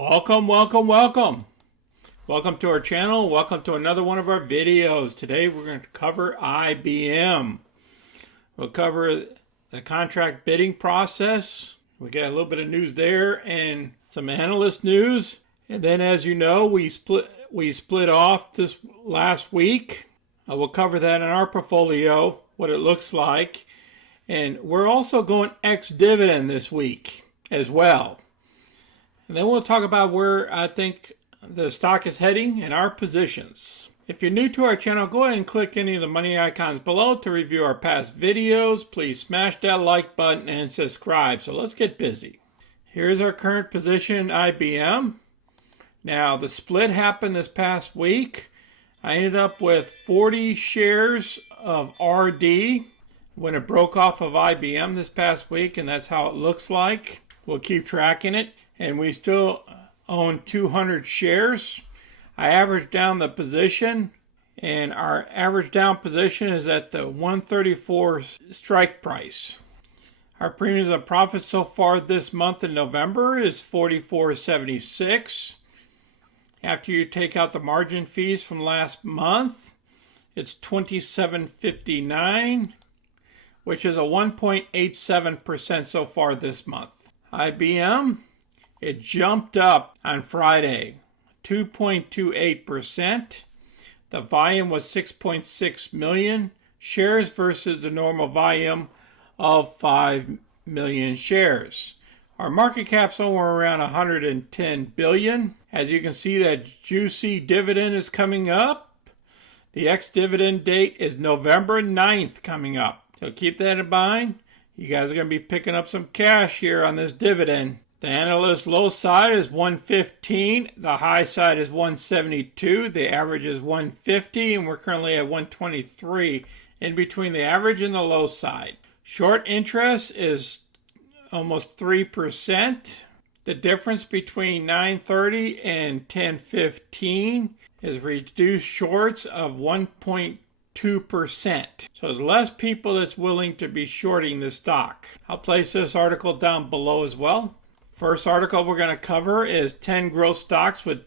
Welcome, welcome, welcome. Welcome to our channel. Welcome to another one of our videos. Today we're going to cover IBM. We'll cover the contract bidding process. We got a little bit of news there and some analyst news. And then, as you know, we split off this last week. We'll cover that in our portfolio, what it looks like. And we're also going ex-dividend this week as well. And then we'll talk about where I think the stock is heading and our positions. If you're new to our channel, go ahead and click any of the money icons below to review our past videos. Please smash that like button and subscribe. So let's get busy. Here's our current position, IBM. Now, the split happened this past week. I ended up with 40 shares of RD when it broke off of IBM this past week, and that's how it looks like. We'll keep tracking it. And we still own 200 shares. I averaged down the position, and our average down position is at the 134 strike price. Our premiums and profits so far this month in November is $44.76. After you take out the margin fees from last month, it's $27.59, which is a 1.87% so far this month. IBM, it jumped up on Friday, 2.28%. The volume was 6.6 million shares versus the normal volume of 5 million shares. Our market cap somewhere around 110 billion. As you can see, that juicy dividend is coming up. The ex-dividend date is November 9th coming up. So keep that in mind. You guys are going to be picking up some cash here on this dividend. The analyst low side is 115. The high side is 172. The average is 150, and we're currently at 123 in between the average and the low side. Short interest is almost 3%. The difference between 9:30 and 10:15 is reduced shorts of 1.2%. So there's less people that's willing to be shorting the stock. I'll place this article down below as well. First article we're going to cover is 10 growth stocks with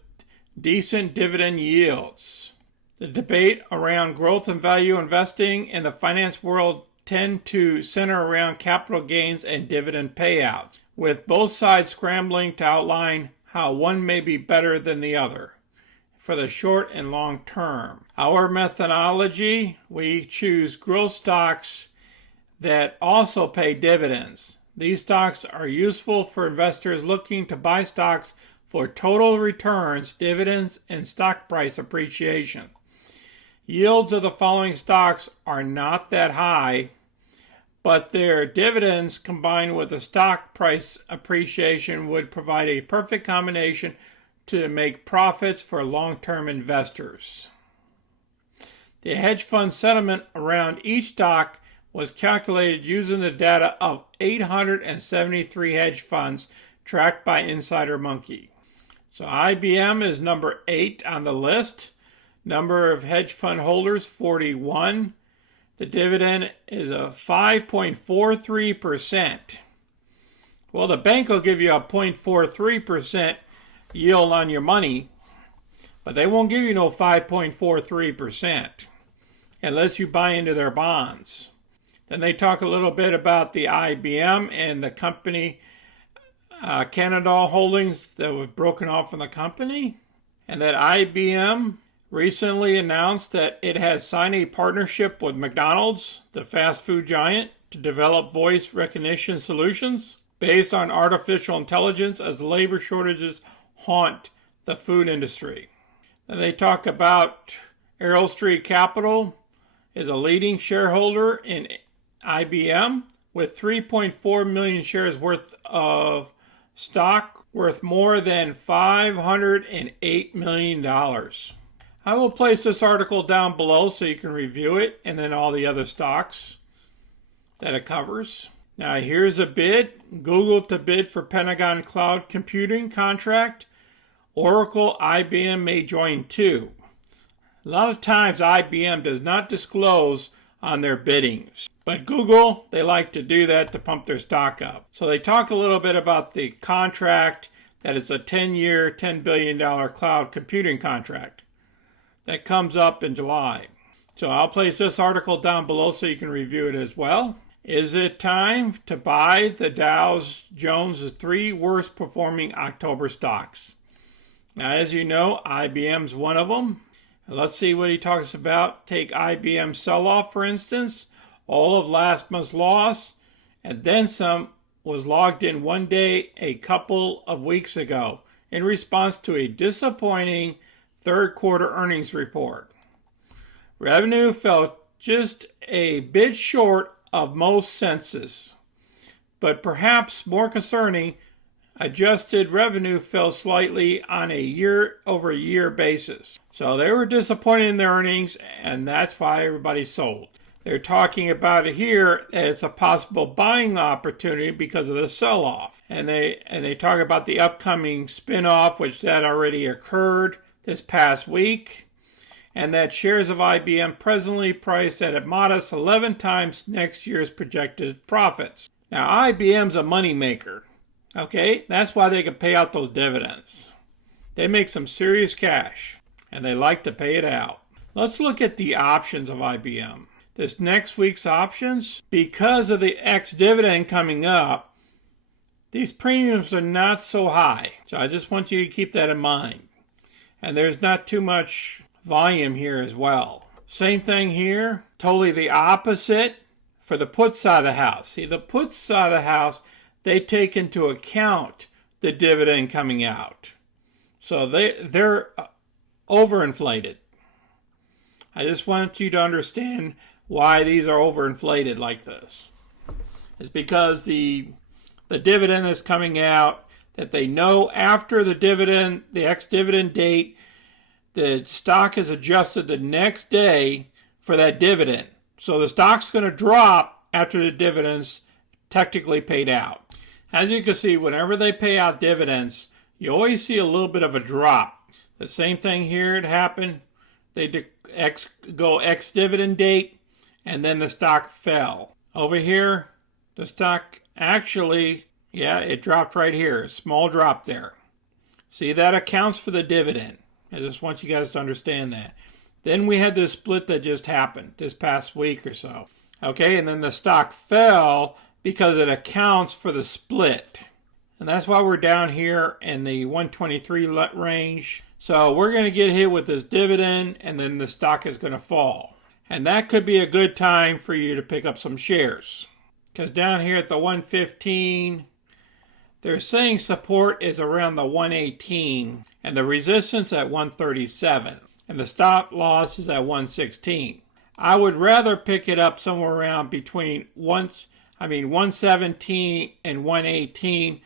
decent dividend yields. The debate around growth and value investing in the finance world tend to center around capital gains and dividend payouts, with both sides scrambling to outline how one may be better than the other for the short and long term. Our methodology, we choose growth stocks that also pay dividends. These stocks are useful for investors looking to buy stocks for total returns, dividends, and stock price appreciation. Yields of the following stocks are not that high, but their dividends combined with the stock price appreciation would provide a perfect combination to make profits for long-term investors. The hedge fund sentiment around each stock was calculated using the data of 873 hedge funds tracked by Insider Monkey. So IBM is number 8 on the list. Number of hedge fund holders, 41. The dividend is a 5.43%. Well, the bank will give you a 0.43% yield on your money, but they won't give you no 5.43% unless you buy into their bonds. Then they talk a little bit about the IBM and the company Canada Holdings that was broken off from the company, and that IBM recently announced that it has signed a partnership with McDonald's, the fast food giant, to develop voice recognition solutions based on artificial intelligence as labor shortages haunt the food industry. Then they talk about Errol Street Capital is a leading shareholder in IBM with 3.4 million shares worth of stock worth more than $508 million. I will place this article down below so you can review it, and then all the other stocks that it covers. Now here's a bid. Google to bid for Pentagon Cloud Computing contract. Oracle, IBM may join too. A lot of times IBM does not disclose on their biddings. But Google, they like to do that to pump their stock up. So they talk a little bit about the contract that it's a 10-year, $10 billion cloud computing contract that comes up in July. So I'll place this article down below so you can review it as well. Is it time to buy the Dow Jones' 3 worst performing October stocks? Now, as you know, IBM's one of them. Let's see what he talks about. Take IBM sell-off, for instance. All of last month's loss, and then some, was logged in one day a couple of weeks ago in response to a disappointing third quarter earnings report. Revenue fell just a bit short of most census, but perhaps more concerning, adjusted revenue fell slightly on a year-over-year basis. So they were disappointed in their earnings, and that's why everybody sold. They're talking about it here that it's a possible buying opportunity because of the sell-off. And they talk about the upcoming spin-off, which that already occurred this past week, and that shares of IBM presently priced at a modest 11 times next year's projected profits. Now, IBM's a moneymaker. Okay, that's why they can pay out those dividends. They make some serious cash, and they like to pay it out. Let's look at the options of IBM. This next week's options, because of the ex-dividend coming up, these premiums are not so high. So I just want you to keep that in mind. And there's not too much volume here as well. Same thing here, totally the opposite for the put side of the house. See, the put side of the house, they take into account the dividend coming out. So they're overinflated. I just want you to understand why these are overinflated like this. It's because the dividend is coming out that they know after the dividend, the ex-dividend date, the stock is adjusted the next day for that dividend. So the stock's going to drop after the dividends technically paid out. As you can see, whenever they pay out dividends, you always see a little bit of a drop. The same thing here, it happened. They go ex-dividend date, and then the stock fell. Over here, the stock actually, it dropped right here. A small drop there. See, that accounts for the dividend. I just want you guys to understand that. Then we had this split that just happened this past week or so. Okay, and then the stock fell because it accounts for the split. And that's why we're down here in the 123 range. So we're going to get hit with this dividend, and then the stock is going to fall. And that could be a good time for you to pick up some shares. Because down here at the 115, they're saying support is around the 118 and the resistance at 137 and the stop loss is at 116. I would rather pick it up somewhere around between 117 and 118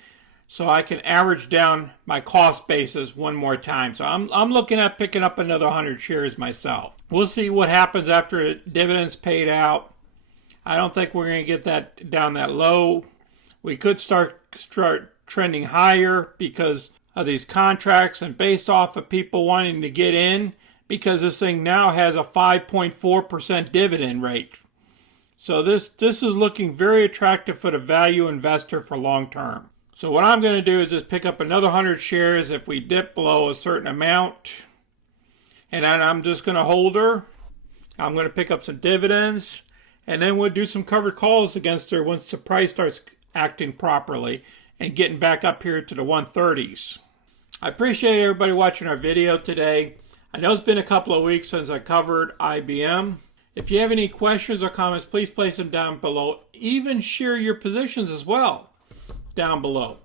so I can average down my cost basis one more time. So I'm looking at picking up another 100 shares myself. We'll see what happens after dividends paid out. I don't think we're going to get that down that low. We could start trending higher because of these contracts and based off of people wanting to get in, because this thing now has a 5.4% dividend rate. So this is looking very attractive for the value investor for long term. So what I'm going to do is just pick up another 100 shares if we dip below a certain amount. And then I'm just going to hold her. I'm going to pick up some dividends. And then we'll do some covered calls against her once the price starts acting properly and getting back up here to the 130s. I appreciate everybody watching our video today. I know it's been a couple of weeks since I covered IBM. If you have any questions or comments, please place them down below. Even share your positions as well down below.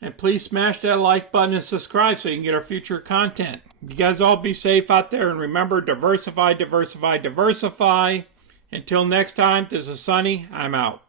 And please smash that like button and subscribe so you can get our future content. You guys all be safe out there, and remember, diversify, diversify, diversify. Until next time, this is Sonny. I'm out.